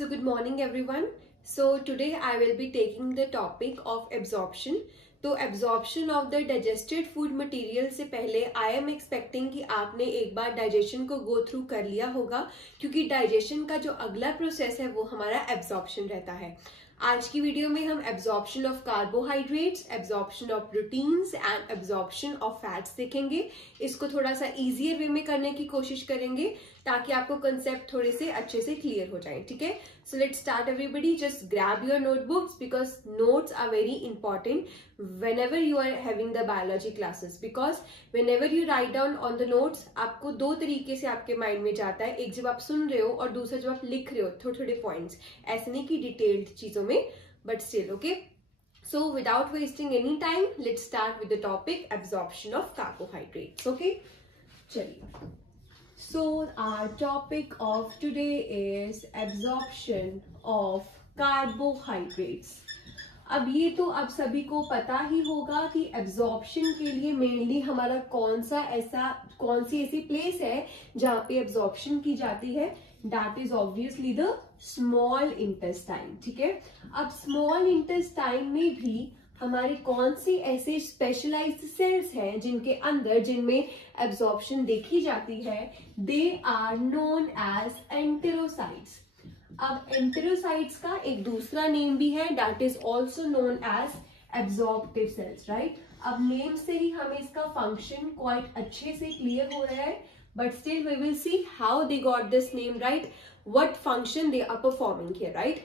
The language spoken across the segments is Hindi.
So good morning everyone. So today I will be taking the topic of absorption. तो absorption of the digested food material से पहले I am expecting कि आपने एक बार digestion को go through कर लिया होगा, क्योंकि digestion का जो अगला process है वो हमारा absorption रहता है। आज की वीडियो में हम absorption of carbohydrates, absorption of proteins and absorption of fats देखेंगे। इसको थोड़ा सा इजियर वे में करने की कोशिश करेंगे ताकि आपको कंसेप्ट थोड़े से अच्छे से क्लियर हो जाए। ठीक है, so let's start everybody. Just grab your notebooks because notes are very important whenever you are having the biology classes, because whenever you write down on the notes, आपको दो तरीके से आपके माइंड में जाता है, एक जब आप सुन रहे हो और दूसरा जब आप लिख रहे हो थोड़े थोड़े पॉइंट्स, ऐसे नहीं कि डिटेल्ड चीजों में, but still okay. So without wasting any time, let's start with the topic absorption of carbohydrates. Okay, चलिए। So our topic of today is absorption of carbohydrates. अब ये तो आप सभी को पता ही होगा कि एब्जॉर्प्शन के लिए मेनली हमारा कौन सी ऐसी प्लेस है जहाँ पे एब्जॉर्प्शन की जाती है। That is obviously the small intestine. ठीक है, अब स्मॉल इंटेस्टाइन में भी हमारे कौन से ऐसे स्पेशलाइज्ड सेल्स हैं जिनमें एब्जॉर्प्शन देखी जाती है। They are known as enterocytes. अब एंटेरोसाइट्स का एक दूसरा नेम भी है, that is also known as absorptive cells. Right, अब नेम से ही हमें इसका फंक्शन क्वाइट अच्छे से क्लियर हो रहा है, but still we will see how they got this name, right, what function they are performing here. Right,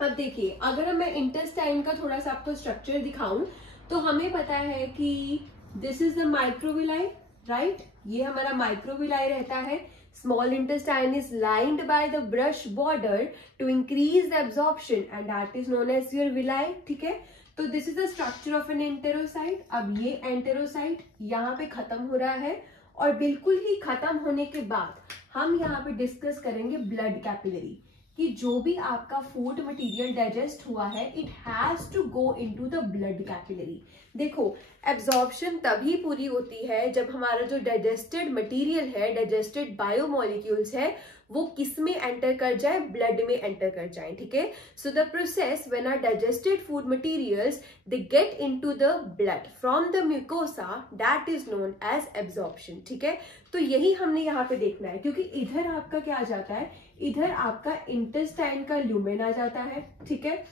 अब देखिए, अगर मैं इंटेस्टाइन का थोड़ा सा आपको स्ट्रक्चर दिखाऊं तो हमें पता है कि this is the microvilli. Right, ये हमारा माइक्रोविलाई रहता है। Small intestine is lined by the brush border to increase the absorption and that is known as your villi. ठीक है, तो this is the structure of an enterocyte. अब ये enterocyte यहाँ पे खत्म हो रहा है और बिल्कुल ही खत्म होने के बाद हम यहाँ पे डिस्कस करेंगे ब्लड कैपिलरी, कि जो भी आपका फूड मटेरियल डाइजेस्ट हुआ है it has to go into the blood capillary. देखो, एब्जॉर्प्शन तभी पूरी होती है जब हमारा जो डाइजेस्टेड मटेरियल है, डाइजेस्टेड बायोमोलिक्यूल्स है, वो किस में एंटर कर जाए, ब्लड में एंटर कर जाए। ठीक है, so the process when are digested food materials they get into the blood from the mucosa, that is known as absorption. ठीक है, तो यही हमने यहाँ पे देखना है, क्योंकि इधर आपका क्या आ जाता है, इधर आपका इंटेस्टाइन का ल्यूमेन आ जाता है। ठीक है,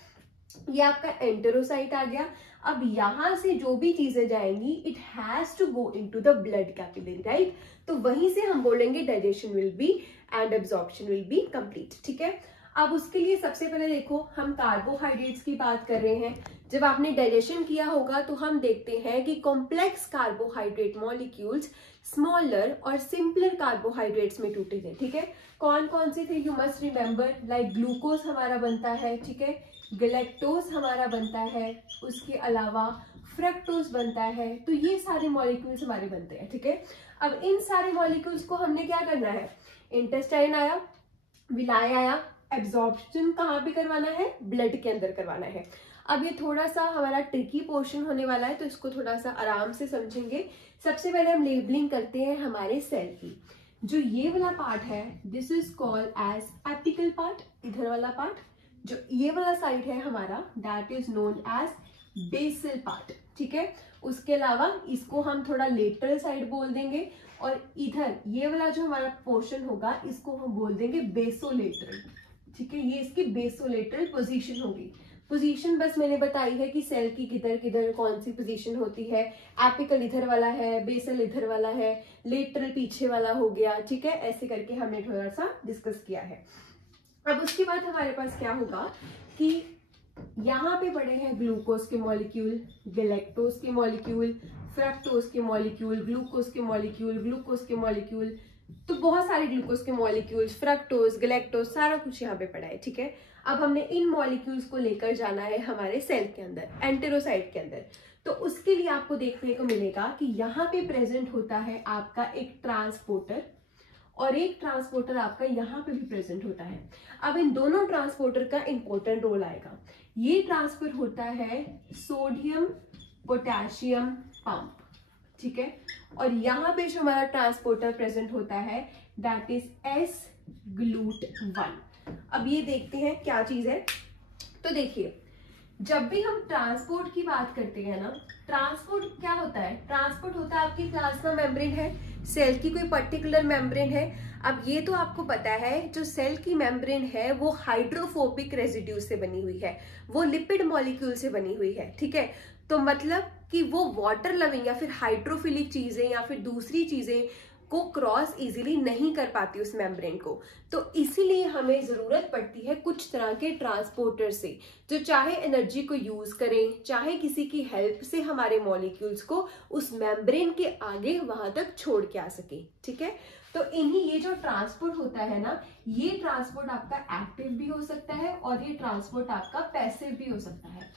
ये आपका एंटेरोसाइट आ गया। अब यहां से जो भी चीजें जाएंगी it has to go into the blood capillary. Right, तो वहीं से हम बोलेंगे digestion will be end absorption will be complete. ठीक है, अब उसके लिए सबसे पहले देखो, हम कार्बोहाइड्रेट्स की बात कर रहे हैं। जब आपने डाइजेशन किया होगा तो हम देखते हैं कि कॉम्प्लेक्स कार्बोहाइड्रेट मॉलिक्यूल्स स्मॉलर और सिंपलर कार्बोहाइड्रेट्स में टूटे थे। ठीक है, कौन कौन से थे, you must remember, like glucose हमारा बनता है, ठीक है, गैलेक्टोज हमारा बनता है, उसके अलावा फ्रक्टोज बनता है। तो ये सारे मॉलिक्यूल्स हमारे बनते हैं। ठीक है, अब इन सारे मॉलिक्यूल्स को हमने क्या करना है, इंटेस्टाइन आया, विलाई आया, एब्जॉर्प्शन कहाँ पे करवाना है, ब्लड के अंदर करवाना है। अब ये थोड़ा सा हमारा ट्रिकी पोर्शन होने वाला है, तो इसको थोड़ा सा आराम से समझेंगे। सबसे पहले हम लेबलिंग करते हैं हमारे सेल की। जो ये वाला पार्ट है this is called as apical part, इधर वाला पार्ट, जो ये वाला साइड है हमारा that is known as basal part. ठीक है, उसके अलावा इसको हम थोड़ा लेटरल साइड बोल देंगे, और इधर ये वाला जो हमारा पोर्शन होगा इसको हम बोल देंगे बेसोलेटरल। ठीक है, ये इसकी बेसोलेटरल पोजीशन होगी। पोजीशन बस मैंने बताई है कि सेल की किधर किधर कौन सी पोजीशन होती है। एपिकल इधर वाला है, बेसल इधर वाला है, लेटरल पीछे वाला हो गया। ठीक है, ऐसे करके हमने थोड़ा सा डिस्कस किया है। अब उसके बाद हमारे पास क्या होगा कि यहाँ पे पड़े हैं ग्लूकोज के मॉलिक्यूल, गैलेक्टोज के मॉलिक्यूल, फ्रक्टोज के मॉलिक्यूल, ग्लूकोज के मॉलिक्यूल, ग्लूकोज के मॉलिक्यूल, तो बहुत सारे ग्लूकोज के मॉलिक्यूल्स, फ्रक्टोज, गैलेक्टोज, सारा कुछ यहाँ पे पड़ा है। ठीक है, अब हमने इन मॉलिक्यूल्स को लेकर जाना है हमारे सेल के अंदर, एंटेरोसाइट के अंदर। तो उसके लिए आपको देखने को मिलेगा कि यहाँ पे प्रेजेंट होता है आपका एक ट्रांसपोर्टर, और एक ट्रांसपोर्टर आपका यहाँ पे भी प्रेजेंट होता है। अब इन दोनों ट्रांसपोर्टर का इंपॉर्टेंट रोल आएगा। ये ट्रांसफर होता है सोडियम पोटेशियम पंप। ठीक है, और यहाँ पे जो हमारा ट्रांसपोर्टर प्रेजेंट होता है दैट इज एस ग्लूट 1। अब ये देखते हैं क्या चीज है। तो देखिए, जब भी हम ट्रांसपोर्ट की बात करते हैं ना, ट्रांसपोर्ट क्या होता है? ट्रांसपोर्ट होता है आपकी प्लाज्मा मेम्ब्रेन है, सेल की कोई पर्टिकुलर मेम्ब्रेन है। अब ये तो आपको पता है, जो सेल की मेम्ब्रेन है वो हाइड्रोफोबिक रेजिड्यू से बनी हुई है, वो लिपिड मॉलिक्यूल से बनी हुई है, ठीक है। तो मतलब कि वो वाटर लविंग या फिर हाइड्रोफिलिक चीजें या फिर दूसरी चीजें को क्रॉस इजीली नहीं कर पाती उस मेम्ब्रेन को। तो इसीलिए हमें जरूरत पड़ती है कुछ तरह के ट्रांसपोर्टर से, जो चाहे एनर्जी को यूज करें, चाहे किसी की हेल्प से हमारे मॉलिक्यूल्स को उस मेम्ब्रेन के आगे वहां तक छोड़ के आ सके, ठीक है। तो इन्हीं ये जो ट्रांसपोर्ट होता है ना, ये ट्रांसपोर्ट आपका एक्टिव भी हो सकता है और ये ट्रांसपोर्ट आपका पैसिव भी हो सकता है।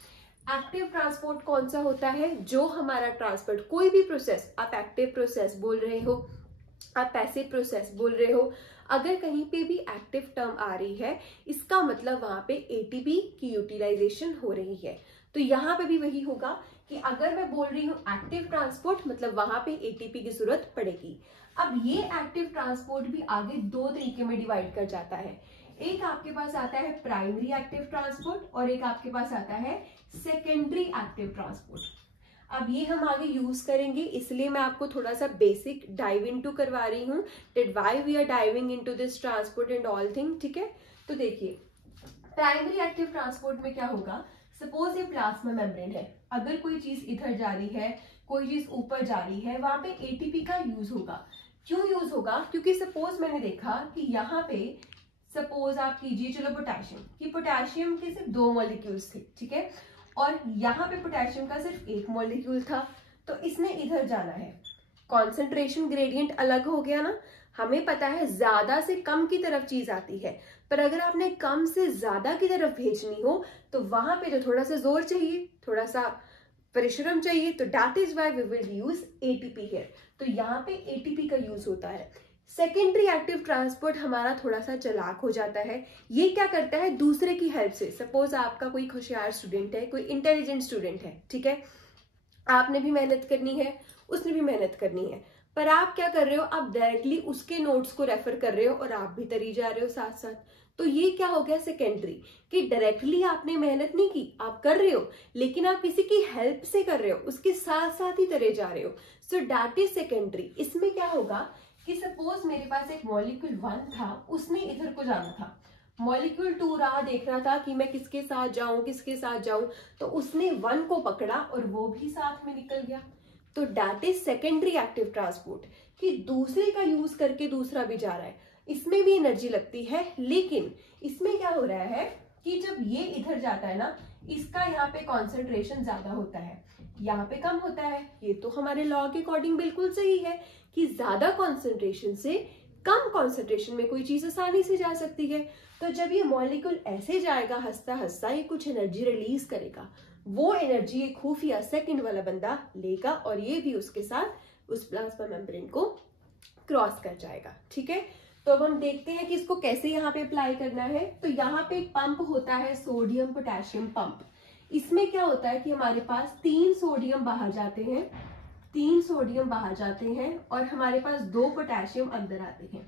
एक्टिव ट्रांसपोर्ट कौन सा होता है? जो हमारा ट्रांसपोर्ट, कोई भी प्रोसेस, आप एक्टिव प्रोसेस बोल रहे हो, आप पैसिव प्रोसेस बोल रहे हो, अगर कहीं पे भी एक्टिव टर्म आ रही है, इसका मतलब वहां पे एटीपी की यूटिलाइजेशन हो रही है। तो यहाँ पे भी वही होगा कि अगर मैं बोल रही हूँ एक्टिव ट्रांसपोर्ट, मतलब वहां पे एटीपी की जरूरत पड़ेगी। अब ये एक्टिव ट्रांसपोर्ट भी आगे दो तरीके में डिवाइड कर जाता है। एक आपके पास आता है प्राइमरी एक्टिव ट्रांसपोर्ट और एक आपके पास आता है सेकेंडरी एक्टिव ट्रांसपोर्ट। अब ये हम आगे यूज करेंगे, इसलिए मैं आपको थोड़ा सा बेसिक डाइव इनटू करवा रही हूँ, that why we are diving into this transport and all thing, ठीक है। तो देखिए, प्राइमरी एक्टिव ट्रांसपोर्ट में क्या होगा? सपोज ये प्लाज्मा मेम्ब्रेन है, अगर कोई चीज इधर जा रही है, कोई चीज ऊपर जा रही है, वहां पे एटीपी का यूज होगा। क्यों यूज होगा? क्योंकि सपोज मैंने देखा कि यहाँ पे सपोज आप कीजिए, चलो पोटेशियम, कि पोटेशियम के सिर्फ 2 मॉलिक्यूल्स थे, ठीक है, और यहाँ पे पोटेशियम का सिर्फ 1 मॉलिक्यूल था। तो इसने इधर जाना है, कॉन्सेंट्रेशन ग्रेडियंट अलग हो गया ना। हमें पता है ज्यादा से कम की तरफ चीज आती है, पर अगर आपने कम से ज्यादा की तरफ भेजनी हो तो वहां पे तो थोड़ा सा जोर चाहिए, थोड़ा सा परिश्रम चाहिए। तो that is why we will use ATP here. तो यहाँ पे एटीपी का यूज होता है। सेकेंडरी एक्टिव ट्रांसपोर्ट हमारा थोड़ा सा चालाक हो जाता है। ये क्या करता है? दूसरे की हेल्प से, सपोज आपका कोई होशियार स्टूडेंट है, कोई इंटेलिजेंट स्टूडेंट है, ठीक है, आपने भी मेहनत करनी है, उसने भी मेहनत करनी है, पर आप क्या कर रहे हो? आप डायरेक्टली उसके नोट्स को रेफर कर रहे हो और आप भी तरी जा रहे हो साथ साथ। तो ये क्या हो गया? सेकेंडरी, कि डायरेक्टली आपने मेहनत नहीं की, आप कर रहे हो लेकिन आप किसी की हेल्प से कर रहे हो, उसके साथ साथ ही तरे जा रहे हो। So that is secondary. इसमें क्या होगा कि सपोज मेरे पास एक मॉलिक्यूल 1 था, उसने इधर को जाना था, मॉलिक्यूल 2 राह देख रहा था कि मैं किसके साथ जाऊं, किसके साथ जाऊं, तो उसने 1 को पकड़ा और वो भी साथ में निकल गया। तो that is secondary active transport, कि दूसरे का यूज करके दूसरा भी जा रहा है। इसमें भी एनर्जी लगती है, लेकिन इसमें क्या हो रहा है कि जब ये इधर जाता है ना, इसका यहाँ पे कॉन्सेंट्रेशन ज्यादा होता है, यहाँ पे कम होता है। ये तो हमारे लॉ के अकॉर्डिंग बिल्कुल सही है कि ज्यादा कॉन्सेंट्रेशन से कम कॉन्सेंट्रेशन में कोई चीज आसानी से जा सकती है। तो जब ये मॉलिक्यूल ऐसे जाएगा, हंसता हंसता ये कुछ एनर्जी रिलीज करेगा, वो एनर्जी एक खुफिया सेकंड वाला बंदा लेगा और ये भी उसके साथ उस प्लाज्मा मेम्ब्रेन को क्रॉस कर जाएगा, ठीक है। तो अब हम देखते हैं कि इसको कैसे यहाँ पे अप्लाई करना है। तो यहाँ पे एक पंप होता है, सोडियम पोटेशियम पंप। इसमें क्या होता है कि हमारे पास 3 सोडियम बाहर जाते हैं, 3 सोडियम बाहर जाते हैं और हमारे पास 2 पोटेशियम अंदर आते हैं।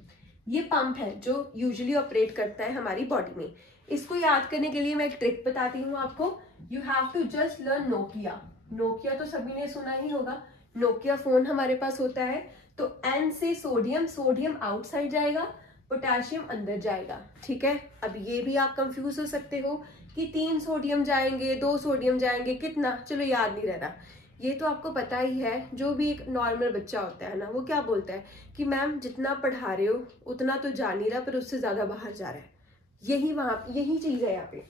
ये पंप है जो यूजुअली ऑपरेट करता है हमारी बॉडी में। इसको याद करने के लिए मैं एक ट्रिक बताती हूँ आपको। You have to just learn Nokia. Nokia तो सभी ने सुना ही होगा, नोकिया फोन हमारे पास होता है। तो एन से सोडियम, सोडियम आउटसाइड जाएगा, पोटेशियम अंदर जाएगा, ठीक है। अब ये भी आप कंफ्यूज हो सकते हो कि 3 सोडियम जाएंगे, 2 सोडियम जाएंगे, कितना, चलो याद नहीं रहना। ये तो आपको पता ही है, जो भी एक नॉर्मल बच्चा होता है ना, वो क्या बोलता है कि मैम जितना पढ़ा रहे हो उतना तो जा नहीं रहा, पर उससे ज्यादा बाहर जा रहा है। यही चीज है यहाँ पे।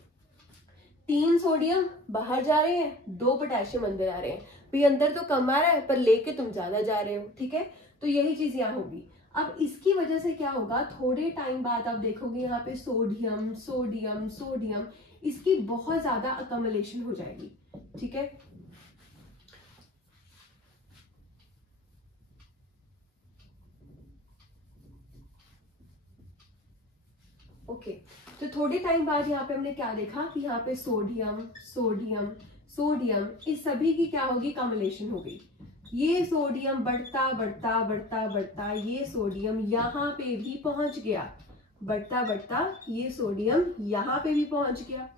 3 सोडियम बाहर जा रहे हैं, 2 पोटेशियम अंदर आ रहे हैं। भाई अंदर तो कम आ रहा है पर लेके तुम ज्यादा जा रहे हो, ठीक है। तो यही चीज यहाँ होगी। अब इसकी वजह से क्या होगा, थोड़े टाइम बाद आप देखोगे यहाँ पे सोडियम सोडियम सोडियम, इसकी बहुत ज्यादा अकमलेशन हो जाएगी, ठीक है। ओके, तो थोड़े टाइम बाद यहाँ पे हमने क्या देखा कि यहाँ पे सोडियम सोडियम सोडियम, इस सभी की क्या होगी, कमलेशन होगी। ये सोडियम बढ़ता बढ़ता बढ़ता बढ़ता ये सोडियम यहाँ पे भी पहुंच गया, बढ़ता बढ़ता ये सोडियम यहाँ पे भी पहुंच गया।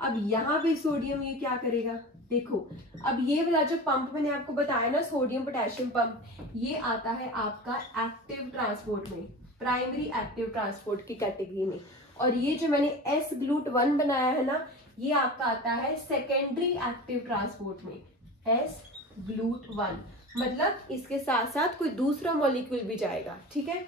अब यहाँ पे सोडियम ये क्या करेगा, देखो अब ये वाला जो पंप मैंने आपको बताया ना, सोडियम पोटेशियम पंप, ये आता है आपका एक्टिव ट्रांसपोर्ट में, प्राइमरी एक्टिव ट्रांसपोर्ट की कैटेगरी में। और ये जो मैंने S-GLUT1 बनाया है ना, ये आपका आता है सेकेंडरी एक्टिव ट्रांसपोर्ट में, S-GLUT1। मतलब इसके साथ साथ कोई दूसरा मॉलिक्यूल भी जाएगा, ठीक है।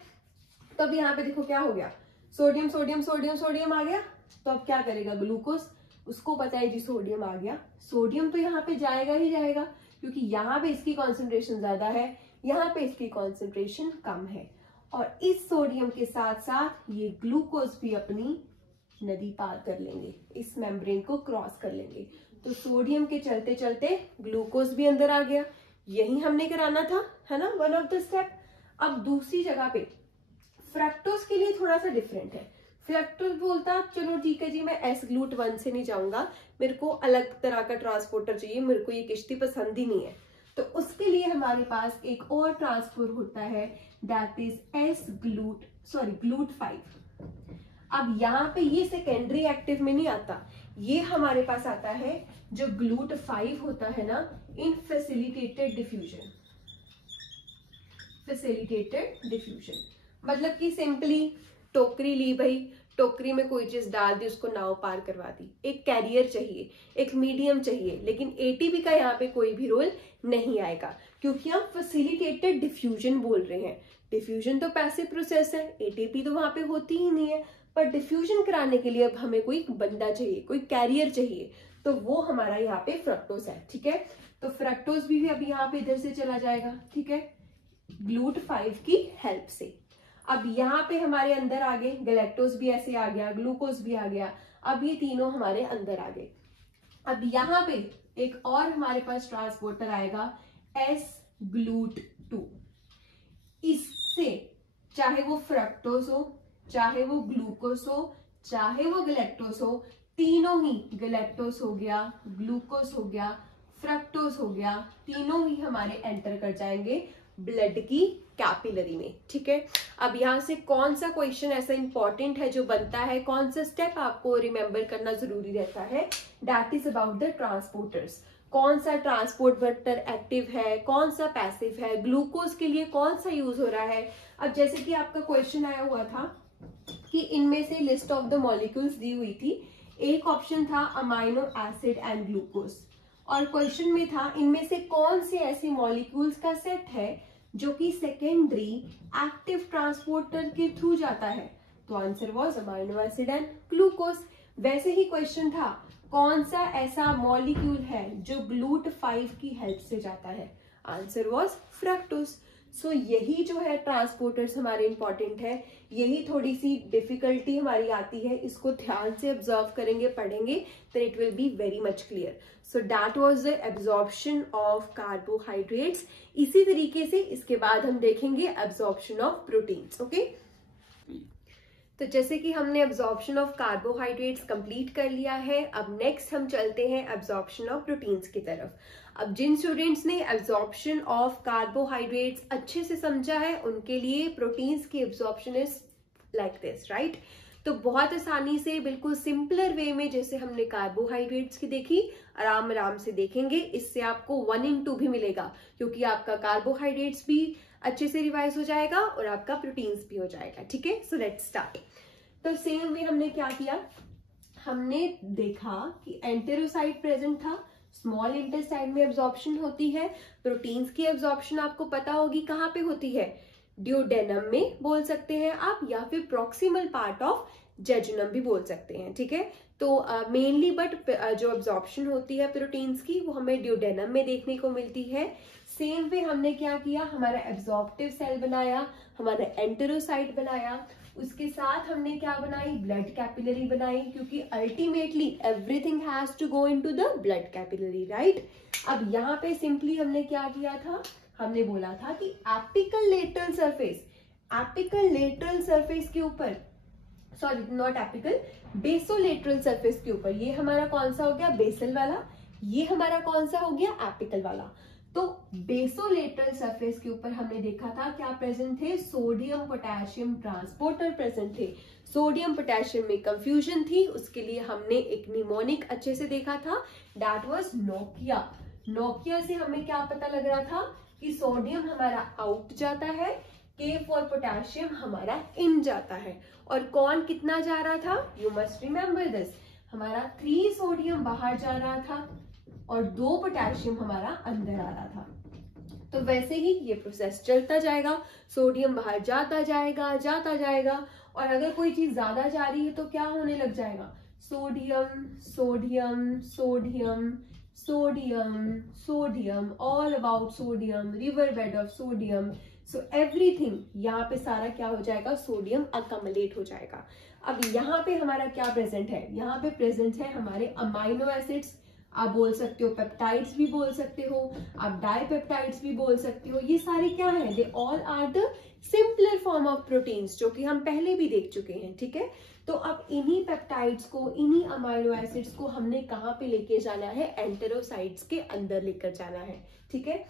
तो अब यहाँ पे देखो क्या हो गया, सोडियम सोडियम सोडियम सोडियम आ गया। तो अब क्या करेगा ग्लूकोज, उसको पता है जी सोडियम आ गया, सोडियम तो यहाँ पे जाएगा ही जाएगा, क्योंकि यहाँ पे इसकी कॉन्सेंट्रेशन ज्यादा है, यहाँ पे इसकी कॉन्सेंट्रेशन कम है। और इस सोडियम के साथ साथ ये ग्लूकोज भी अपनी नदी पार कर लेंगे, इस मेम्ब्रेन को क्रॉस कर लेंगे। तो सोडियम के चलते चलते ग्लूकोज भी अंदर आ गया, यही हमने कराना था, है ना, वन ऑफ द स्टेप। अब दूसरी जगह पे फ्रक्टोज के लिए थोड़ा सा डिफरेंट है। फ्रक्टोज बोलता चलो ठीक है जी, मैं S-GLUT1 से नहीं जाऊंगा, मेरे को अलग तरह का ट्रांसपोर्टर चाहिए, मेरे को ये किश्ती पसंद ही नहीं है। तो उसके लिए हमारे पास एक और ट्रांसपोर्ट होता है, दैट इज GLUT5। अब यहाँ पे ये सेकेंडरी एक्टिव में नहीं आता, ये हमारे पास आता है जो GLUT5 होता है ना, इन फैसिलिटेटेड डिफ्यूजन। फैसिलिटेटेड डिफ्यूजन मतलब कि सिंपली टोकरी ली भाई, टोकरी में कोई चीज डाल दी, उसको नाव पार करवा दी। एक कैरियर चाहिए, एक मीडियम चाहिए, लेकिन एटीपी का यहाँ पे कोई भी रोल नहीं आएगा, क्योंकि हम फैसिलिटेटेड डिफ्यूजन बोल रहे हैं। डिफ्यूजन तो पैसिव प्रोसेस है, एटीपी तो वहां पे होती ही नहीं है, पर डिफ्यूजन कराने के लिए अब हमें कोई बंदा चाहिए, कोई कैरियर चाहिए, तो वो हमारा यहाँ पे फ्रक्टोज है, ठीक है। तो फ्रक्टोज भी अब यहाँ पे इधर से चला जाएगा, ठीक है, GLUT5 की हेल्प से। अब यहाँ पे हमारे अंदर आ गए, गैलेक्टोज भी ऐसे आ गया, ग्लूकोज भी आ गया, अब ये तीनों हमारे अंदर आ गए। अब यहाँ पे एक और हमारे पास ट्रांसपोर्टर आएगा, S-GLUT2। इससे चाहे वो फ्रक्टोज हो, चाहे वो ग्लूकोज हो, चाहे वो गैलेक्टोज हो, तीनों ही, गैलेक्टोज हो गया, ग्लूकोज हो गया, फ्रक्टोज हो गया, तीनों ही हमारे एंटर कर जाएंगे ब्लड की कैपिलरी में, ठीक है। अब यहाँ से कौन सा क्वेश्चन ऐसा इंपॉर्टेंट है जो बनता है, कौन सा स्टेप आपको रिमेंबर करना जरूरी रहता है, that is about the transporters. कौन सा ट्रांसपोर्ट वेक्टर एक्टिव है, कौन सा पैसिव है, ग्लूकोज के लिए कौन सा यूज हो रहा है। अब जैसे कि आपका क्वेश्चन आया हुआ था कि इनमें से लिस्ट ऑफ द मॉलिक्यूल्स दी हुई थी, एक ऑप्शन था अमाइनो एसिड एंड ग्लूकोज, और क्वेश्चन में था इनमें से कौन से ऐसे मॉलिक्यूल्स का सेट है जो कि सेकेंडरी एक्टिव ट्रांसपोर्टर के थ्रू जाता है। तो answer was amino acid and glucose. वैसे ही क्वेश्चन था कौन सा ऐसा मॉलिक्यूल है जो GLUT5 की हेल्प से जाता है, आंसर वाज फ्रक्टोज। सो यही जो है ट्रांसपोर्टर्स हमारे इंपॉर्टेंट है, यही थोड़ी सी डिफिकल्टी हमारी आती है, इसको ध्यान से ऑब्जर्व करेंगे, पढ़ेंगे, तो it will be very much clear. So that was the absorption of carbohydrates. इसी तरीके से इसके बाद हम देखेंगे एब्जॉर्प्शन ऑफ प्रोटीन्स, ओके। तो जैसे कि हमने एब्जॉर्प्शन ऑफ कार्बोहाइड्रेट्स कंप्लीट कर लिया है, अब नेक्स्ट हम चलते हैं एब्जॉर्प्शन ऑफ प्रोटीन्स की तरफ। अब जिन स्टूडेंट्स ने एब्जॉर्प्शन ऑफ कार्बोहाइड्रेट्स अच्छे से समझा है, उनके लिए प्रोटीन्स की absorption is like this, right. तो बहुत आसानी से, बिल्कुल सिंपलर वे में जैसे हमने कार्बोहाइड्रेट्स की देखी, आराम आराम से देखेंगे। इससे आपको 1 in 2 भी मिलेगा, क्योंकि आपका कार्बोहाइड्रेट्स भी अच्छे से रिवाइज हो जाएगा और आपका प्रोटीन्स भी हो जाएगा, ठीक है। So let's start. तो सेम वे हमने क्या किया, हमने देखा कि एंटेरोसाइट प्रेजेंट था, स्मॉल इंटेस्टाइन में एब्जॉर्प्शन होती है। प्रोटीन्स की एब्जॉर्प्शन आपको पता होगी कहाँ पे होती है, ड्यूडेनम में बोल सकते हैं आप, या फिर प्रॉक्सिमल पार्ट ऑफ जेजुनम भी बोल सकते हैं, ठीक है। तो मेनली बट जो एब्जॉर्प्शन होती है प्रोटीन्स की, वो हमें ड्यूडेनम में देखने को मिलती है। सेम वे हमने क्या किया, हमारा एब्जॉर्प्टिव सेल बनाया, हमारा एंटेरोसाइट बनाया, उसके साथ हमने क्या बनाई, ब्लड कैपिलरी बनाई, क्योंकि ultimately everything has to go into the blood capillary, right. अब यहाँ पे सिंपली हमने क्या किया था, हमने बोला था कि apical lateral surface, apical lateral surface के ऊपर, सॉरी नॉट एपिकल, बेसोलेटरल सरफेस के ऊपर, ये हमारा कौन सा हो गया, बेसल वाला, ये हमारा कौन सा हो गया, एपिकल वाला। तो बेसोलेटरल सरफेस के ऊपर हमने देखा था क्या प्रेजेंट थे, सोडियम पोटेशियम ट्रांसपोर्टर प्रेजेंट थे। सोडियम पोटेशियम में कंफ्यूजन थी, उसके लिए हमने एक निमोनिक अच्छे से देखा था, दैट वाज नोकिया। नोकिया से हमें क्या पता लग रहा था कि सोडियम हमारा आउट जाता है, के फॉर पोटेशियम हमारा इन जाता है। और कौन कितना जा रहा था, यू मस्ट रिमेम्बर दिस, हमारा 3 सोडियम बाहर जा रहा था और 2 पोटेशियम हमारा अंदर आ रहा था। तो वैसे ही ये प्रोसेस चलता जाएगा, सोडियम बाहर जाता जाएगा और अगर कोई चीज ज्यादा जा रही है तो क्या होने लग जाएगा, sodium sodium sodium sodium sodium, all about sodium, river bed of sodium, so everything, यहाँ पे सारा क्या हो जाएगा, सोडियम अकमलेट हो जाएगा। अब यहाँ पे हमारा क्या प्रेजेंट है, यहाँ पे प्रेजेंट है हमारे अमाइनो एसिड्स, आप बोल सकते हो पेप्टाइड्स भी बोल सकते हो, आप डाइपेप्टाइड्स भी बोल सकते हो। ये सारे क्या है, they all are the simpler form of proteins, जो कि हम पहले भी देख चुके हैं, ठीक है। तो अब इन्हीं पेप्टाइड्स को, इन्हीं अमाइनो एसिड्स को हमने कहाँ पे लेके जाना है, एंटेरोसाइट्स के अंदर लेकर जाना है, ठीक है।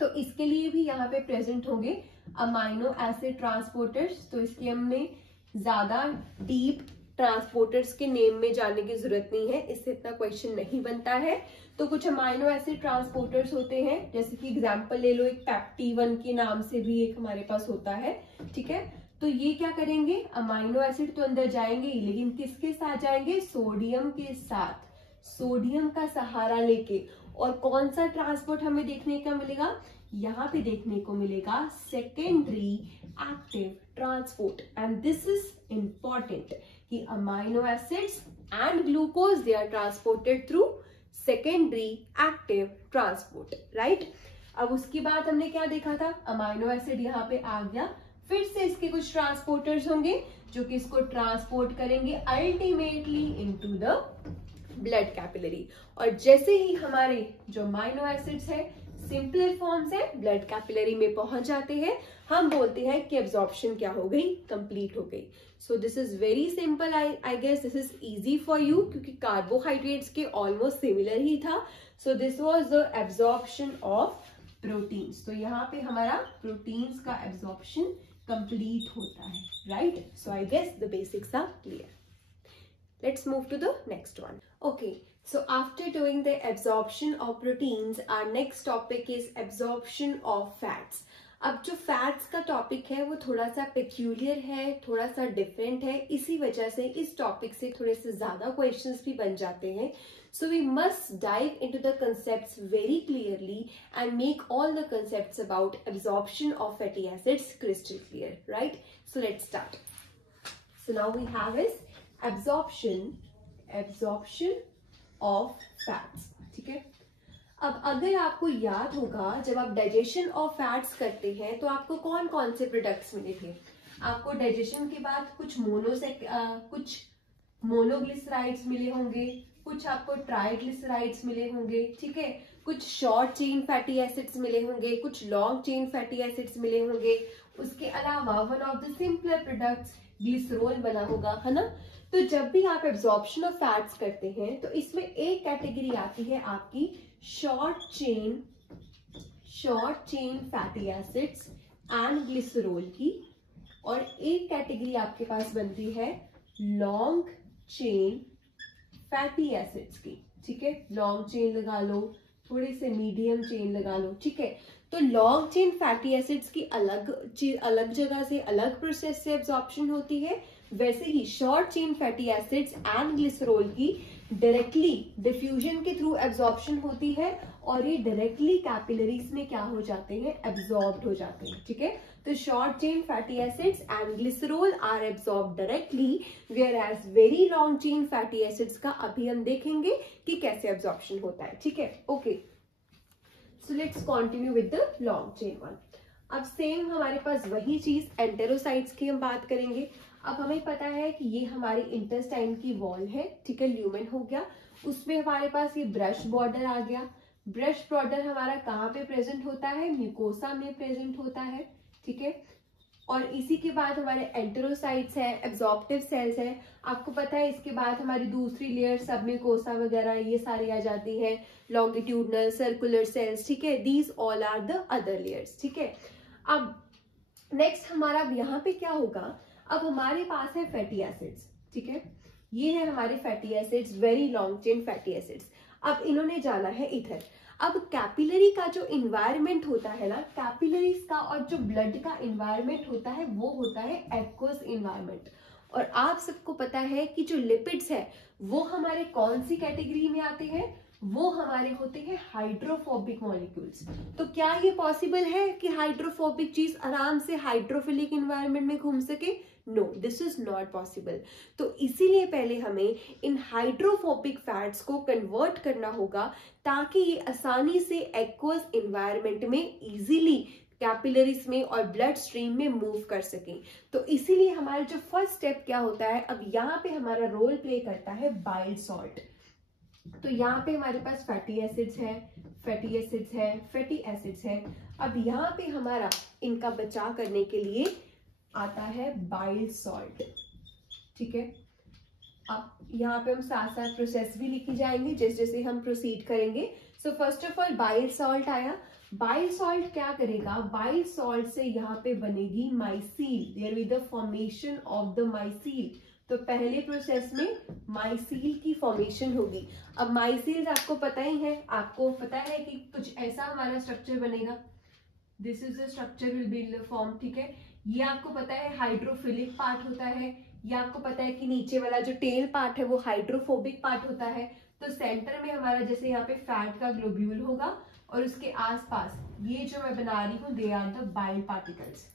तो इसके लिए भी यहाँ पे प्रेजेंट होंगे अमाइनो एसिड ट्रांसपोर्टर्स। तो इसके हमने ज्यादा डीप ट्रांसपोर्टर्स के नेम में जाने की जरूरत नहीं है, इससे इतना क्वेश्चन नहीं बनता है। तो कुछ अमाइनो एसिड ट्रांसपोर्टर्स होते हैं, जैसे कि एग्जांपल ले लो, एक पेप्टी-1 के नाम से भी एक हमारे पास होता है, ठीक है। तो ये क्या करेंगे, अमाइनो एसिड तो अंदर जाएंगे ही, लेकिन किसके साथ जाएंगे, सोडियम के साथ, सोडियम का सहारा लेके। और कौन सा ट्रांसपोर्ट हमें देखने का मिलेगा, यहाँ पे देखने को मिलेगा secondary active transport. And this is important कि amino acids and glucose they are transported through secondary active transport, right. अब उसके बाद हमने क्या देखा था, अमाइनो एसिड यहाँ पे आ गया, फिर से इसके कुछ ट्रांसपोर्टर्स होंगे जो कि इसको ट्रांसपोर्ट करेंगे ultimately into the blood capillary. और जैसे ही हमारे जो अमाइनो एसिड्स है सिंपलर फॉर्म से ब्लड कैपिलरी में पहुंच जाते हैं, हम बोलते हैं कि एब्जॉर्प्शन क्या हो गई, कंप्लीट हो गई। So this is very simple, I guess this is easy for you, क्योंकि कार्बोहाइड्रेट्स के ऑलमोस्ट सिमिलर ही था। So this was the absorption of proteins. तो यहाँ पे हमारा प्रोटीन्स का एब्जॉर्प्शन कंप्लीट होता है, right. So I guess the basics are clear. Let's move to the next one. Okay, so after doing the absorption of proteins, our next topic is absorption of fats. अब जो फैट्स का टॉपिक है वो थोड़ा सा पेक्यूलियर है, थोड़ा सा डिफरेंट है, इसी वजह से इस टॉपिक से थोड़े से ज्यादा क्वेश्चंस भी बन जाते हैं. So we must dive into the concepts very clearly and make all the concepts about absorption of fatty acids crystal clear, right? So let's start. So now we have is absorption of fats, ठीक है. अब अगर आपको याद होगा जब आप डाइजेशन ऑफ फैट्स करते हैं तो आपको कौन कौन से प्रोडक्ट्स मिले थे. आपको डाइजेशन के बाद कुछ मोनोग्लिसराइड्स मिले होंगे, कुछ आपको ट्राइग्लिसराइड्स मिले होंगे, ठीक है, कुछ शॉर्ट चेन फैटी एसिड्स मिले होंगे, कुछ लॉन्ग चेन फैटी एसिड्स मिले होंगे. उसके अलावा one of the simpler products glycerol बना होगा, है ना. तो जब भी आप एब्जॉर्प्शन ऑफ फैट्स करते हैं तो इसमें एक कैटेगरी आती है आपकी short chain fatty acids and glycerol की, और एक कैटेगरी आपके पास बनती है लॉन्ग चेन फैटी एसिड्स की, ठीक है. लॉन्ग चेन लगा लो, थोड़े से मीडियम चेन लगा लो, ठीक है. तो लॉन्ग चेन फैटी एसिड्स की अलग जगह से अलग प्रोसेस से एब्जॉर्प्शन होती है. वैसे ही short chain fatty acids and glycerol की डायरेक्टली डिफ्यूजन के थ्रू एब्जॉर्प्शन होती है, और ये डायरेक्टली कैपिलरीज में क्या हो जाते हैं, एब्जॉर्ब्ड हो जाते हैं, ठीक है. तो short chain fatty acids and glycerol are absorbed directly, whereas very long chain fatty acids का अभी हम देखेंगे कि कैसे एब्जॉर्प्शन होता है, ठीक है. Okay, so let's continue with the long chain one. अब सेम हमारे पास वही चीज एंटेरोसाइट्स की हम बात करेंगे. अब हमें पता है कि ये हमारी इंटेस्टाइन की वॉल है, ठीक है, ल्यूमेन हो गया. उसमें हमारे पास ये ब्रश बॉर्डर आ गया. ब्रश बॉर्डर हमारा कहाँ पे प्रेजेंट होता है, म्यूकोसा में प्रेजेंट होता है, ठीक है. और इसी के बाद हमारे एंटेरोसाइट्स हैं, एब्जॉर्प्टिव सेल्स हैं। आपको पता है इसके बाद हमारी दूसरी लेयर सब म्यूकोसा वगैरह ये सारी आ जाती हैं, लॉन्गिट्यूडनल सर्कुलर सेल्स, ठीक है। These all are the other layers, ठीक है। अब नेक्स्ट हमारा अब यहाँ पे क्या होगा, अब हमारे पास है फैटी एसिड्स, ठीक है। ये है हमारे fatty acids, very long chain fatty acids. अब इन्होंने जाना है इधर। अब कैपिलरी का जो इन्वायरमेंट होता है ना, कैपिलरीज का और जो ब्लड का इन्वायरमेंट होता है वो होता है एक्वस इन्वायरमेंट। और आप सबको पता है कि जो लिपिड्स है वो हमारे कौन सी कैटेगरी में आते हैं, वो हमारे होते हैं हाइड्रोफोबिक मॉलिक्यूल्स। तो क्या ये पॉसिबल है कि हाइड्रोफोबिक चीज आराम से हाइड्रोफिलिक इन्वायरमेंट में घूम सके? No, this is not possible. तो इसीलिए पहले हमें इन हाइड्रोफोबिक फैट्स को कन्वर्ट करना होगा ताकि ये आसानी से एक्वस इन्वायरमेंट में इजीली कैपिलरीज में और ब्लड स्ट्रीम में मूव कर सकें। तो इसीलिए हमारा जो फर्स्ट स्टेप क्या होता है, अब यहाँ पे हमारा रोल प्ले करता है बाइल सॉल्ट। तो यहाँ पे हमारे पास फैटी एसिड्स है, फैटी एसिड्स है, फैटी एसिड्स है। अब यहाँ पे हमारा इनका बचाव करने के लिए आता है बाइल सॉल्ट, ठीक है। अब यहाँ पे हम साथ साथ प्रोसेस भी लिखी जाएंगे जैसे जैसे हम प्रोसीड करेंगे। So first of all bile salt आया। बाइल सॉल्ट क्या करेगा, बाइल सॉल्ट से यहाँ पे बनेगी micelle, there will be the formation of the micelle. तो पहले प्रोसेस में माइसील की फॉर्मेशन होगी। अब माइसील आपको पता ही है, आपको पता है कि कुछ ऐसा हमारा स्ट्रक्चर बनेगा, this is the structure will be form, ठीक है। ये आपको पता है हाइड्रोफिलिक पार्ट होता है, ये आपको पता है कि नीचे वाला जो टेल पार्ट है वो हाइड्रोफोबिक पार्ट होता है। तो सेंटर में हमारा जैसे यहाँ पे फैट का ग्लोब्यूल होगा और उसके आसपास ये जो मैं बना रही हूँ they are the bile particles,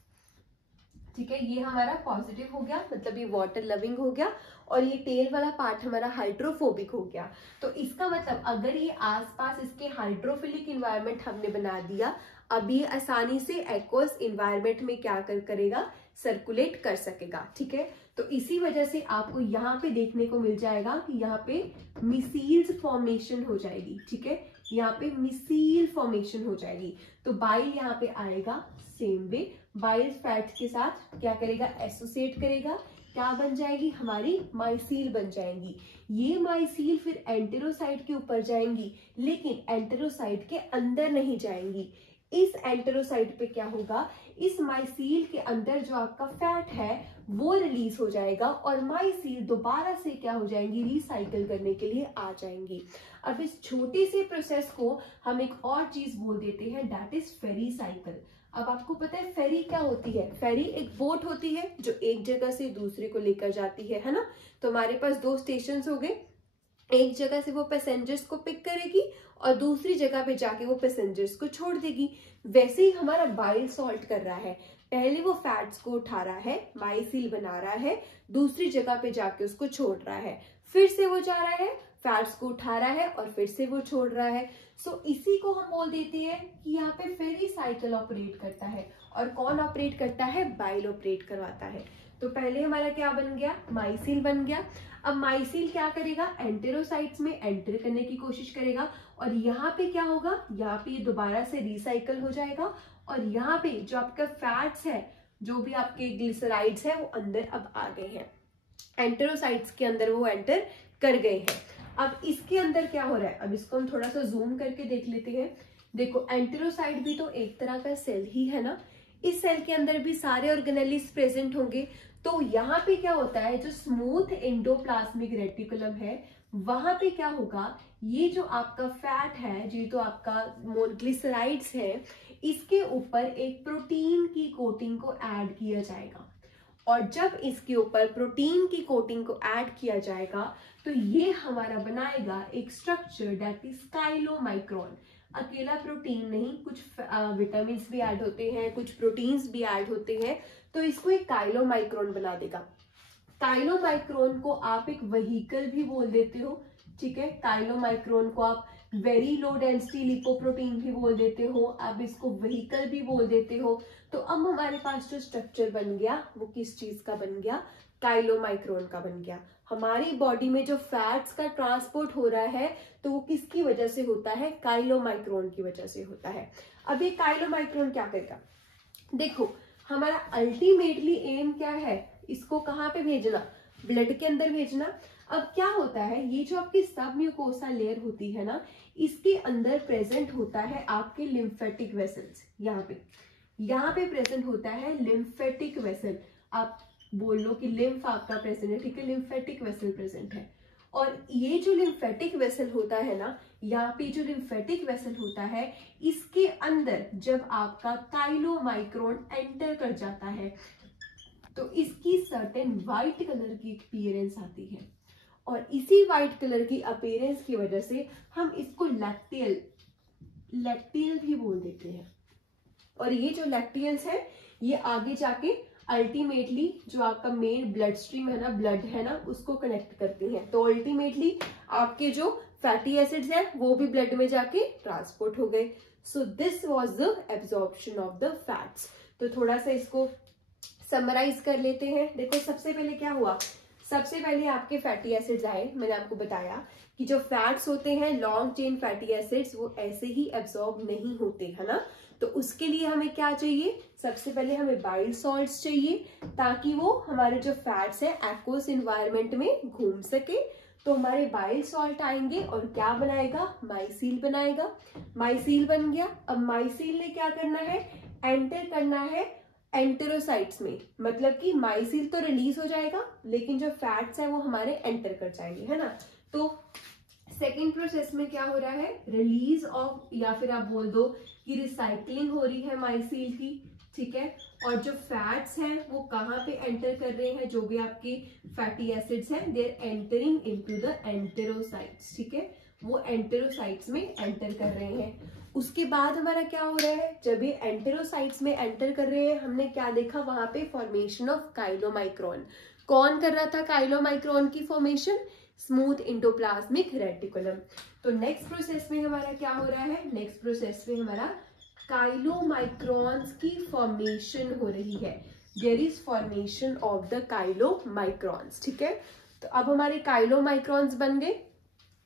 ठीक है। ये हमारा पॉजिटिव हो गया, मतलब ये वाटर लविंग हो गया, और ये टेल वाला पार्ट हमारा हाइड्रोफोबिक हो गया। तो इसका मतलब अगर ये आसपास इसके हाइड्रोफिलिक इन्वायरमेंट हमने बना दिया, अब ये आसानी से एक्वस इन्वायरमेंट में क्या करेगा, सर्कुलेट कर सकेगा, ठीक है। तो इसी वजह से आपको यहाँ पे देखने को मिल जाएगा कि यहाँ पे मिसील्स फॉर्मेशन हो जाएगी, ठीक है। यहाँ पे मिसील फॉर्मेशन हो जाएगी। तो बाइल यहाँ पे आएगा, सेम वे बाइल फैट के साथ क्या करेगा, एसोसिएट करेगा, क्या बन जाएगी, हमारी माइसील बन जाएंगी। ये माइसील फिर एंटेरोसाइट के ऊपर जाएंगी, लेकिन एंटेरोसाइट के अंदर नहीं जाएंगी। इस एंटेरोसाइट पे क्या होगा, इस माइसील के अंदर जो आपका फैट है वो रिलीज हो जाएगा और माइसील दोबारा से क्या हो जाएंगी, रिसाइकल करने के लिए आ जाएंगी। अब इस छोटे से प्रोसेस को हम एक और चीज बोल देते हैं, दैट इज फेरी साइकिल। अब आपको पता है फेरी क्या होती है, फेरी एक बोट होती है जो एक जगह से दूसरे को लेकर जाती है ना। तो हमारे पास दो स्टेशन हो गए, एक जगह से वो पैसेंजर्स को पिक करेगी और दूसरी जगह पे जाके वो पैसेंजर्स को छोड़ देगी। वैसे ही हमारा बाइल सॉल्ट कर रहा है, पहले वो फैट्स को उठा रहा है, माइसील बना रहा है, दूसरी जगह पे जाके उसको छोड़ रहा है, फिर से वो जा रहा है, फैट्स को उठा रहा है और फिर से वो छोड़ रहा है। सो इसी को हम बोल देते हैं कि यहाँ पे फेरी साइकिल ऑपरेट करता है। और कौन ऑपरेट करता है, बाइल ऑपरेट करवाता है। तो पहले हमारा क्या बन गया, माइसील बन गया। अब माइसील क्या करेगा, एंटेरोसाइट्स में एंटर करने की कोशिश करेगा और यहाँ पे क्या होगा, यहाँ पे ये दोबारा से रिसाइकल हो जाएगा और यहाँ पे जो आपका फैट्स है, जो भी आपके ग्लिसराइड्स है वो अंदर अब आ गए हैं, एंटेरोसाइट्स के अंदर वो एंटर कर गए हैं। अब इसके अंदर क्या हो रहा है, अब इसको हम थोड़ा सा जूम करके देख लेते हैं। देखो एंटेरोसाइट भी तो एक तरह का सेल ही है ना, इस सेल के अंदर भी सारे ऑर्गेनेलिस प्रेजेंट होंगे। तो यहाँ पे क्या होता है, जो स्मूथ एंडोप्लाज्मिक रेटिकुलम है वहां पे क्या होगा, ये जो आपका फैट है, जो तो आपका ग्लिसराइड्स है, इसके ऊपर एक प्रोटीन की कोटिंग को ऐड किया जाएगा। और जब इसके ऊपर प्रोटीन की कोटिंग को ऐड किया जाएगा तो ये हमारा बनाएगा एक स्ट्रक्चर दैट इज काइलोमाइक्रोन। अकेला प्रोटीन नहीं, कुछ विटामिन भी ऐड होते हैं, कुछ प्रोटीन्स भी ऐड होते हैं, तो इसको एक काइलोमाइक्रोन बना देगा। काइलोमाइक्रोन को आप एक व्हीकल भी बोल देते हो, ठीक है। काइलोमाइक्रोन को आप वेरी लो डेंसिटी लिपोप्रोटीन भी बोल देते हो, आप इसको व्हीकल भी बोल देते हो। तो अब हमारे पास जो स्ट्रक्चर बन गया वो किस चीज का बन गया, काइलोमाइक्रोन का बन गया। हमारी बॉडी में जो फैट्स का ट्रांसपोर्ट हो रहा है तो वो किसकी वजह से होता है, काइलोमाइक्रोन की वजह से होता है। अब ये काइलोमाइक्रोन क्या करेगा, देखो हमारा अल्टीमेटली एम क्या है, इसको कहाँ पे भेजना, ब्लड के अंदर भेजना। अब क्या होता है, ये जो आपकी सब म्यूकोसा लेयर होती है ना, इसके अंदर प्रेजेंट होता है आपके लिम्फेटिक वेसल्स। यहाँ पे प्रेजेंट होता है लिम्फेटिक वेसल। आप बोल लो कि लिम्फ आपका प्रेजेंट है, ठीक है, लिम्फेटिक वेसल प्रेजेंट है। और ये जो लिम्फेटिक वेसल होता है ना, यहाँ पे जो लिम्फेटिक वेसल होता है, इसके अंदर जब आपका काइलोमाइक्रोन एंटर कर जाता है तो इसकी सर्टेन व्हाइट कलर की अपीयरेंस आती है, और इसी व्हाइट कलर की अपीयरेंस की वजह से हम इसको लैक्टियल भी बोल देते हैं। और ये जो लैक्टियल्स है, ये आगे जाके अल्टीमेटली जो आपका मेन ब्लड स्ट्रीम है ना, ब्लड है ना, उसको कनेक्ट करती हैं। तो अल्टीमेटली आपके जो फैटी एसिड्स हैं वो भी ब्लड में जाके ट्रांसपोर्ट हो गए। सो this was the absorption of the fats. तो थोड़ा सा इसको समराइज कर लेते हैं। देखो सबसे पहले क्या हुआ, सबसे पहले आपके फैटी एसिड्स आए। मैंने आपको बताया कि जो फैट्स होते हैं, लॉन्ग चेन फैटी एसिड्स, वो ऐसे ही एब्जॉर्ब नहीं होते, है ना। तो उसके लिए हमें क्या चाहिए, सबसे पहले हमें बाइल सॉल्ट्स चाहिए, ताकि वो हमारे जो फैट्स है एक्वस एनवायरनमेंट में घूम सके। तो हमारे बाइल सॉल्ट आएंगे और क्या बनाएगा, माइसील बनाएगा। माइसील बन गया। अब माइसील ने क्या करना है, एंटर करना है एंटेरोसाइट्स में, मतलब कि माइसील तो रिलीज हो जाएगा लेकिन जो फैट्स है वो हमारे एंटर कर जाएंगे, है ना। तो सेकेंड प्रोसेस में क्या हो रहा है, रिलीज ऑफ, या फिर आप बोल दो कि रिसाइकलिंग हो रही है माइसील की, ठीक है। और जो फैट्स हैं वो कहाँ पे एंटर कर रहे हैं, जो भी आपके फैटी एसिड्स हैं, they are entering into the enterocytes, ठीक है, वो एंटेरोसाइट्स में एंटर कर रहे हैं। उसके बाद हमारा क्या हो रहा है, जब ये एंटेरोसाइट्स में एंटर कर रहे हैं, हमने क्या देखा, वहां पे फॉर्मेशन ऑफ काइलोमाइक्रोन। कौन कर रहा था काइलोमाइक्रोन की फॉर्मेशन, स्मूथ इंडोप्लाज्मिक रेटिकुलम। तो नेक्स्ट प्रोसेस में हमारा क्या हो रहा है, नेक्स्ट प्रोसेस में हमारा काइलोमाइक्रॉन्स की फॉर्मेशन हो रही है। There is formation of the chylomicrons, ठीक है। तो अब हमारे काइलोमाइक्रॉन्स बन गए।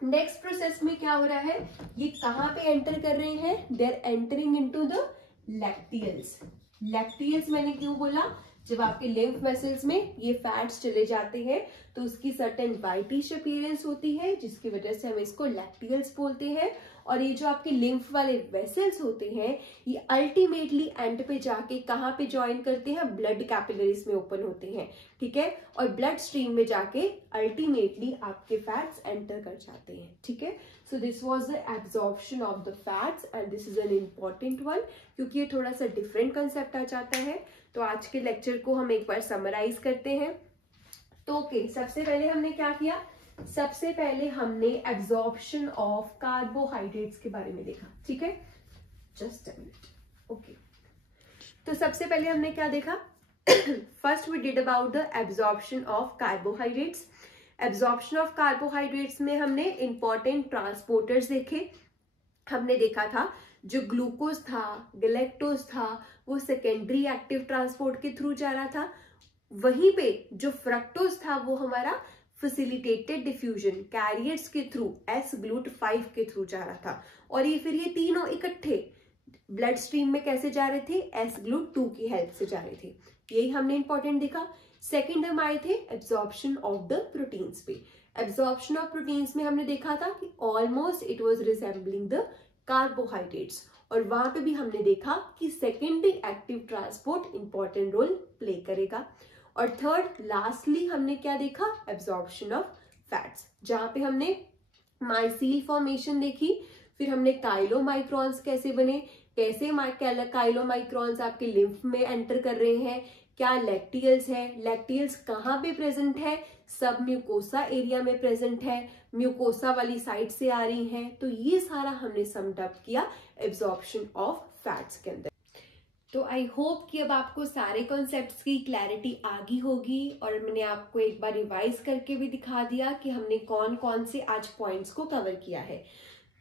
नेक्स्ट प्रोसेस में क्या हो रहा है, ये कहाँ पे एंटर कर रहे हैं, they are entering into the lacteals. Lacteals मैंने क्यों बोला, जब आपके लिम्फ वेसल्स में ये फैट्स चले जाते हैं तो उसकी सर्टेन व्हाइटिश अपीयरेंस होती है, जिसकी वजह से हम इसको लैक्टियल्स बोलते हैं। और ये जो आपके लिम्फ वाले वेसल्स होते हैं, ये अल्टीमेटली एंड पे जाके कहाँ पे ज्वाइन करते हैं, ब्लड कैपिलरीज में ओपन होते हैं, ठीक है, और ब्लड स्ट्रीम में जाके अल्टीमेटली आपके फैट्स एंटर कर जाते हैं, ठीक है। सो this was the absorption of the fats and this is an important one, क्योंकि ये थोड़ा सा डिफरेंट कंसेप्ट आ जाता है। तो आज के लेक्चर को हम एक बार समराइज करते हैं। तो ओके, सबसे पहले हमने क्या किया, सबसे पहले हमने एब्जॉर्प्शन ऑफ कार्बोहाइड्रेट्स के बारे में देखा, ठीक है, जस्ट अ मिनट, ओके। तो सबसे पहले हमने क्या देखा, first we did about the absorption of carbohydrates. Absorption of carbohydrates में हमने इंपॉर्टेंट ट्रांसपोर्टर्स देखे। हमने देखा था जो ग्लूकोज था, गैलेक्टोज था, वो सेकेंडरी एक्टिव ट्रांसपोर्ट के थ्रू जा रहा था। वहीं पे जो फ्रक्टोज था वो हमारा फैसिलिटेटेड डिफ्यूजन कैरियर्स के थ्रू S-GLUT5 के थ्रू जा रहा था। और ये फिर ये तीनों इकट्ठे ब्लड स्ट्रीम में कैसे जा रहे थे, S-GLUT2 की हेल्प से जा रहे थे। यही हमने इंपॉर्टेंट देखा। सेकेंड हम आए थे एब्जॉर्प्शन ऑफ द प्रोटीन्स पे। एब्जॉर्प्शन ऑफ प्रोटीन्स में हमने देखा था कि almost it was resembling the carbohydrates, और वहां पे भी हमने देखा कि secondary active transport important role play करेगा। और थर्ड लास्टली हमने क्या देखा, एब्जॉर्प्शन ऑफ फैट्स, जहां पे हमने माइसील फॉर्मेशन देखी, फिर हमने काइलोमाइक्रॉन्स कैसे बने, कैसे काइलोमाइक्रॉन्स आपके लिम्फ में एंटर कर रहे हैं, क्या लैक्टियल्स है, लैक्टियल्स कहाँ पे प्रेजेंट है, सब म्यूकोसा एरिया में प्रेजेंट है, म्यूकोसा वाली साइड से आ रही हैं। तो ये सारा हमने समड अप किया एब्जॉर्प्शन ऑफ फैट्स के अंदर। तो आई होप कि अब आपको सारे कॉन्सेप्ट्स की क्लैरिटी आ गई होगी, और मैंने आपको एक बार रिवाइज करके भी दिखा दिया कि हमने कौन कौन से आज पॉइंट्स को कवर किया है।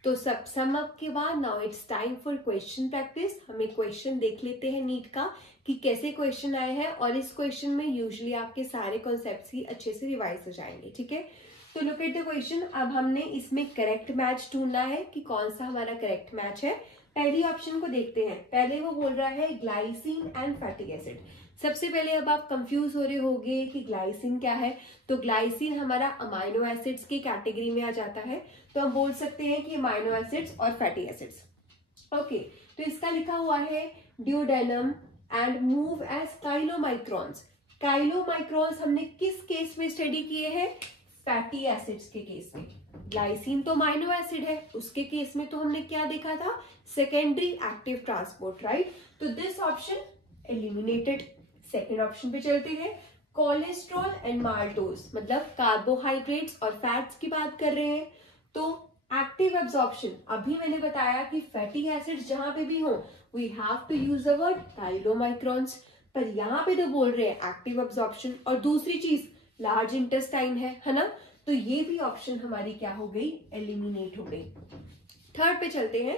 तो सब सम अप के बाद now it's time for question practice. हमें क्वेश्चन देख लेते हैं नीट का कि कैसे क्वेश्चन आए हैं, और इस क्वेश्चन में यूजुअली आपके सारे कॉन्सेप्ट्स ही अच्छे से रिवाइज हो जाएंगे, ठीक है। तो लुक एट द क्वेश्चन। अब हमने इसमें करेक्ट मैच ढूंढना है कि कौन सा हमारा करेक्ट मैच है। पहली ऑप्शन को देखते हैं। पहले वो बोल रहा है ग्लाइसिन एंड फैटी एसिड। सबसे पहले अब आप कंफ्यूज हो रहे होंगे कि ग्लाइसिन क्या है। तो ग्लाइसिन हमारा अमाइनो एसिड्स की कैटेगरी में आ जाता है, तो हम बोल सकते हैं कि अमाइनो एसिड्स और फैटी एसिड्स। ओके, तो इसका लिखा हुआ है duodenum and move as chylomicrons. Chylomicrons हमने किस केस में स्टडी किए हैं? फैटी एसिड्स के केस में। ग्लाइसिन तो अमाइनो एसिड है, उसके केस में तो हमने क्या देखा था? Secondary active transport, right. तो this option eliminated. Second option पे चलते हैं। कोलेस्ट्रॉल एंड माल्टोज, मतलब कार्बोहाइड्रेट्स और फैट्स की बात कर रहे हैं। तो एक्टिव एब्जॉर्प्शन, अभी मैंने बताया कि फैटी एसिड्स जहां पे भी हो we have to use the word chylomicrons, पर यहाँ पे तो बोल रहे हैं एक्टिव एब्जॉर्प्शन। और दूसरी चीज लार्ज इंटेस्टाइन है ना, तो ये भी ऑप्शन हमारी क्या हो गई? एलिमिनेट हो गई। थर्ड पे चलते हैं।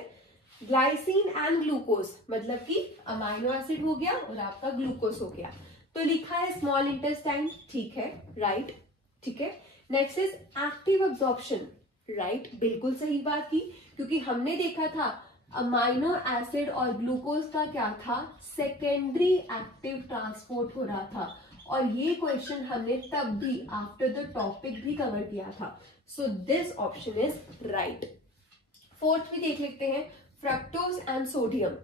ग्लाइसिन एंड ग्लूकोज, मतलब कि अमाइनो एसिड हो गया और आपका ग्लूकोज हो गया। तो लिखा है स्मॉल इंटेस्टाइन, ठीक है, राइट, ठीक है। Next is active absorption, right, बिल्कुल सही बात की, क्योंकि हमने देखा था अमाइनो एसिड और ग्लूकोज का क्या था? सेकेंडरी एक्टिव ट्रांसपोर्ट हो रहा था। और ये क्वेश्चन हमने तब भी आफ्टर द टॉपिक भी कवर किया था। So this option is right. Fourth भी देख लेते हैं, फ्रक्टोज एंड सोडियम।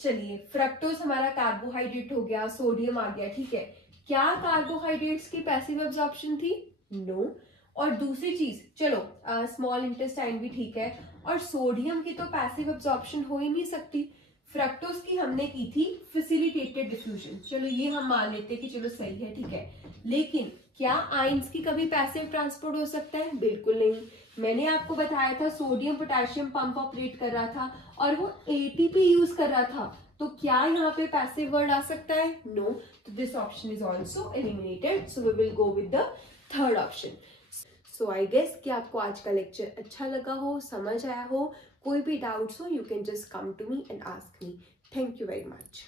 चलिए, फ्रक्टोज हमारा कार्बोहाइड्रेट हो गया, सोडियम आ गया, ठीक है। क्या कार्बोहाइड्रेट्स की पैसिव एब्जॉर्प्शन थी? नो। और दूसरी चीज, चलो स्मॉल इंटेस्टाइन भी ठीक है, और सोडियम की तो पैसिव एब्जॉर्प्शन हो ही नहीं सकती। फ्रक्टोज की हमने की थी फैसिलिटेटेड डिफ्यूजन, चलो ये हम मान लेते हैं कि चलो सही है, ठीक है। लेकिन क्या आयंस की कभी पैसिव ट्रांसपोर्ट हो सकता है? बिल्कुल नहीं। मैंने आपको बताया था सोडियम पोटेशियम पंप ऑपरेट कर रहा था और वो एटीपी यूज कर रहा था, तो क्या यहाँ पे पैसिव वर्ड आ सकता है? नो। तो this option is also eliminated, so we will go with the third option. So I guess कि आपको आज का लेक्चर अच्छा लगा हो, समझ आया हो। कोई भी डाउट्स हो, you can just come to me and ask me. Thank you very much.